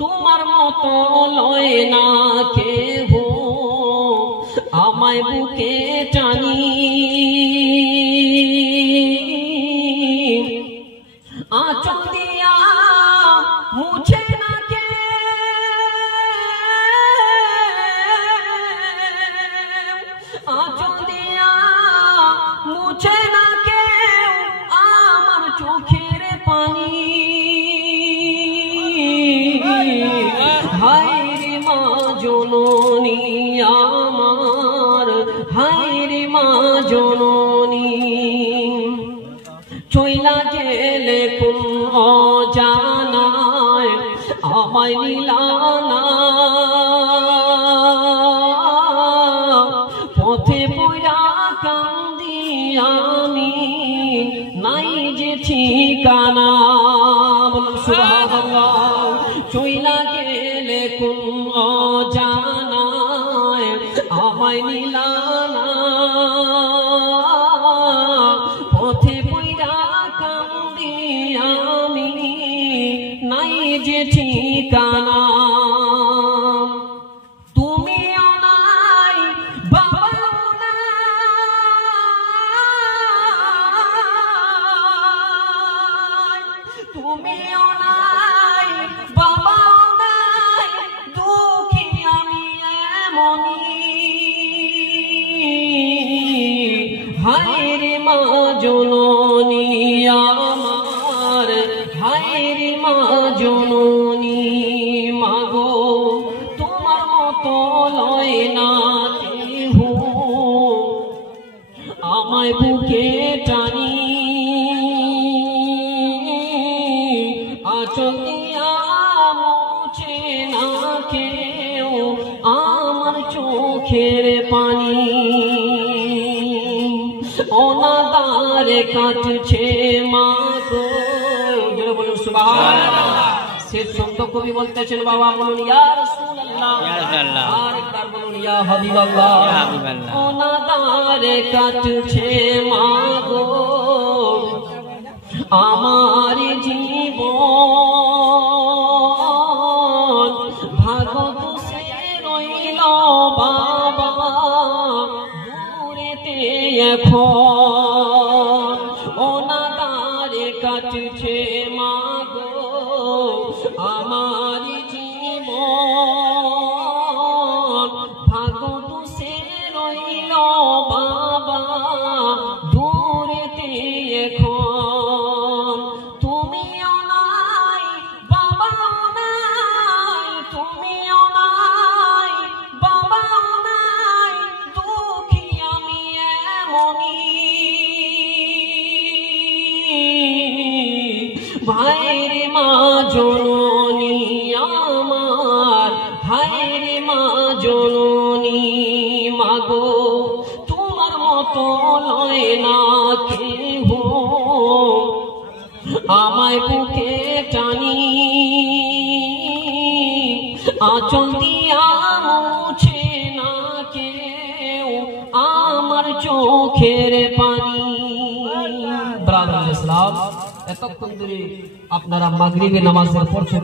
তোমার মতো লয় না কেহ আমায় বুকে টানি আঁচল দিয়া মুছে না কে আঁচল দিয়া মুছে না কে আমার চোখের পানি হায়রে মা জননী আমার হায়রে মা জননী চইলা গেলে কোন অজানায় আমায় নিলানা পথে পড়া কান্দি আমি নাই যে ঠিকানা সুবহানাল্লাহ চইলা গেলে কোন অজানায় আমায় নিলানা পথে পড়া কান্দি আমি নাই যে ঠিকানা তুমিও নাই বাবাও নাই তুমিও নাই বাবাও নাই দুঃখী আমি এমনই হায়রে মা জননী আমার হায়রে মা জননী মাগো তোমার মতো লয় না কেহ আমায় বুকে টানি আঁচল দিয়া মুছে না কেউ আমার চোখের পানি অনাদারে কাটছে মা গো বলুন সুবহানাল্লাহ শেষ শব্দ কবি বলতেছেন বাবা বলুন ইয়া রাসূলুল্লাহ আর একবার বলুন ইয়া হাবিবাল্লাহ অনাদারে কাটছে মা গো আমার জীবন ভাগত সে রইল বাবা দূরেতে এখন অনাদারে কাটছে মা গো আমার জীবন ভাগত সে রইল বাবা দূরেতে এখন তুমিও নাই বাবাও নাই তুমিও নাই বাবাও নাই দুঃখী আমি এমনই ভাইরে মা জননী আমার হায়রে মা জননী মাগো তোমার মতো লয় না কেহ আমায় বুকে টানি আঁচল দিয়া মুছে না কেউ আমার চোখের পানি ব্রাদার ইসলাম এতক্ষণ ধরে আপনারা মাগরিবে নামাজের পর থেকে